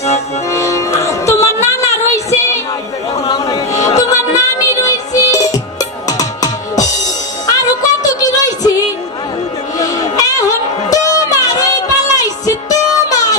তোমার নানা রইছে, তোমার নানি রইছে, আরো কত কি রইছে। এখন তোমার ওই পালাইছে, তোমার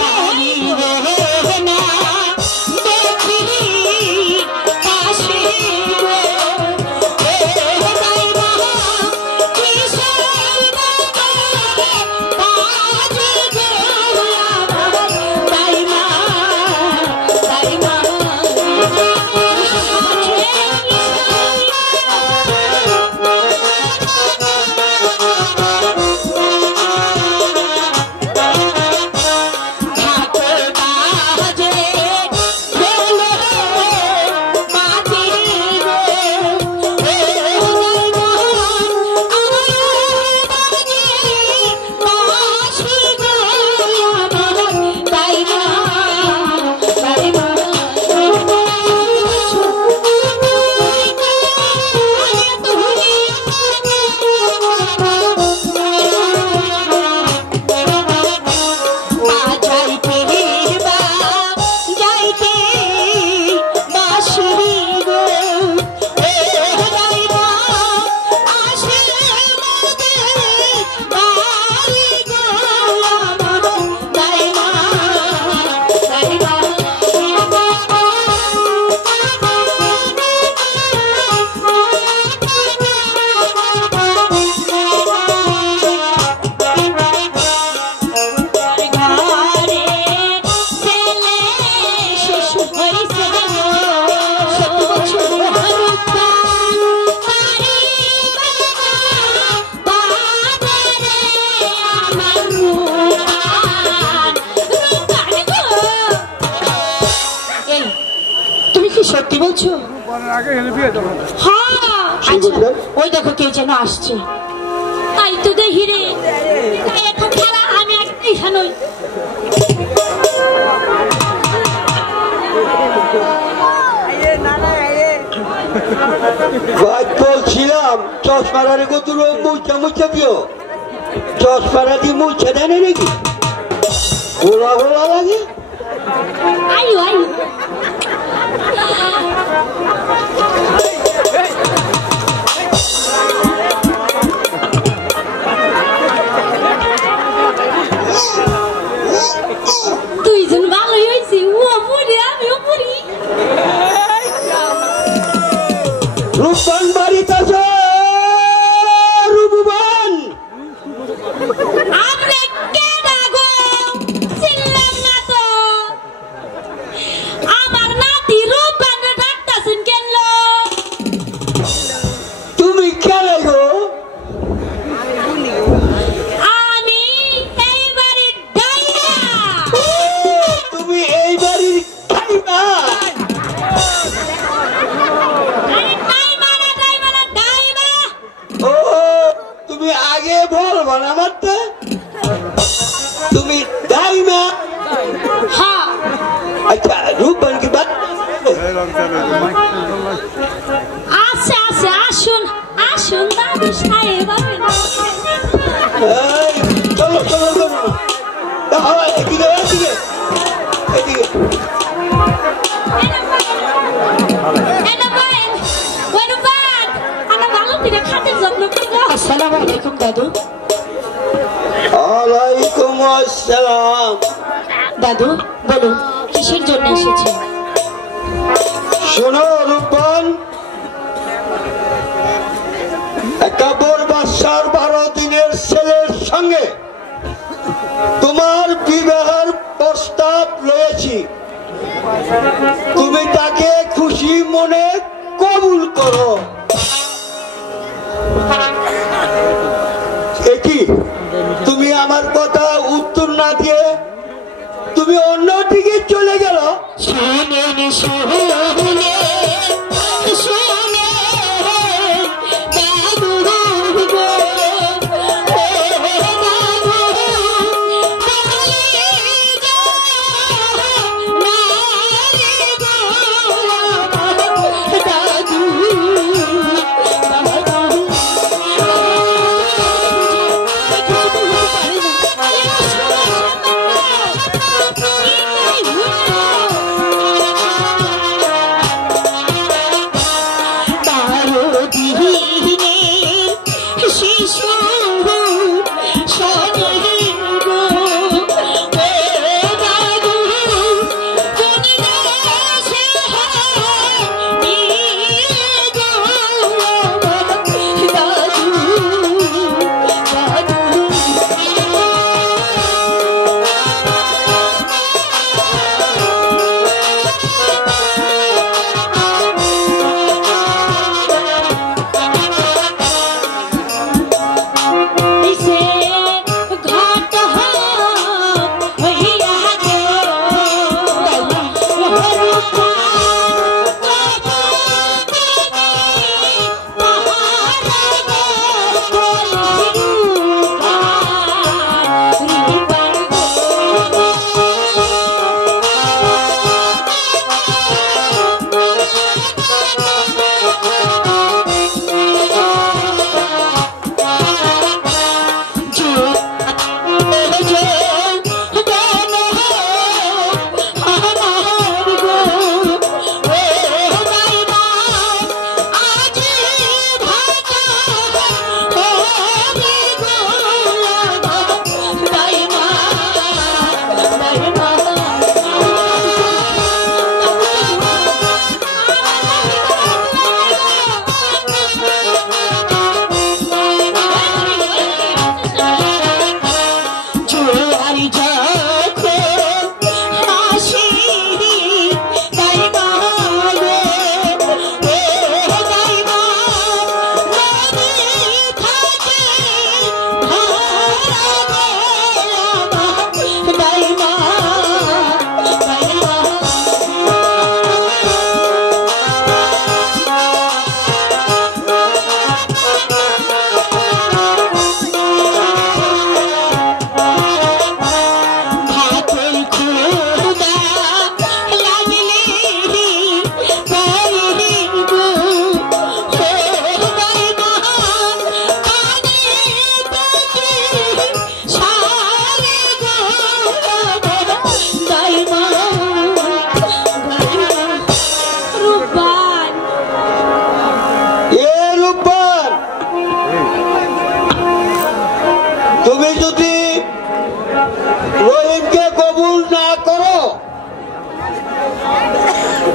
সত্যি বলছো? হ্যাঁ, আচ্ছা ওই দেখো কে যেন আসছে। তাই তো দেখি রে, তাই এত খেলা আমি এখানে বলছিলাম চশমারে কত মুচা মুচা দিও, চশমারা দিয়ে মুছে দেয় নাকি গোলা গোলা লাগে। আয়ু আয়ু দুইজন ভালোই হয়েছে, ও পুরি আমিও পুরি। রূপবান বাড়িতে আছে, রূপবান আপনি কে ডাকো চিনলাম না তো। আমার নাতি রূপবান ডাকতাছেন কেন? তুমি কেন গো? আমি এই বাড়ির ডাইয়া। তুমি এই বাড়ির খাইবা? ও তুমি আগে বলবো না আমারটা, তুমি ডাইমা? হ্যাঁ। আচ্ছা রূপবান কি বাদ? আচ্ছা আচ্ছা আসুন আসুন দাদু সাহেব। চলো চলো চলো, এদিকে এদিকে এদিকে। আসসালামু আলাইকুম দাদু। ওয়ালাইকুম আসসালাম। দাদু বলুন কিসের জন্য এসেছেন? শোনো রূপবান, একাবর বাদশার 12 দিনের ছেলের সঙ্গে তোমার বিবাহের প্রস্তাব রয়েছি, তুমি তাকে খুশি মনে কবুল করো। এটি তুমি আমার কথা উত্তর না দিয়ে তুমি অন্যদিকে চলে গেল।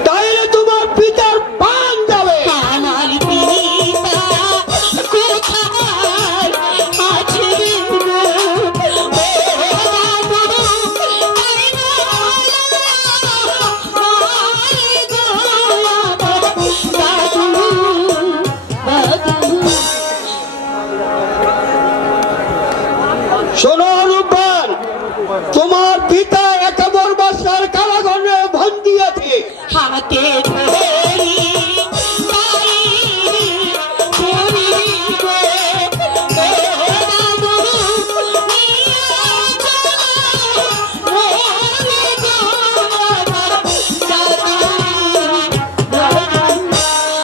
তাইলে তোমার পিতার প্রাণ যাবে। আমার পিতা কোথায় আছে গো? ও দাদু, আরে গো, দাদু। শোনো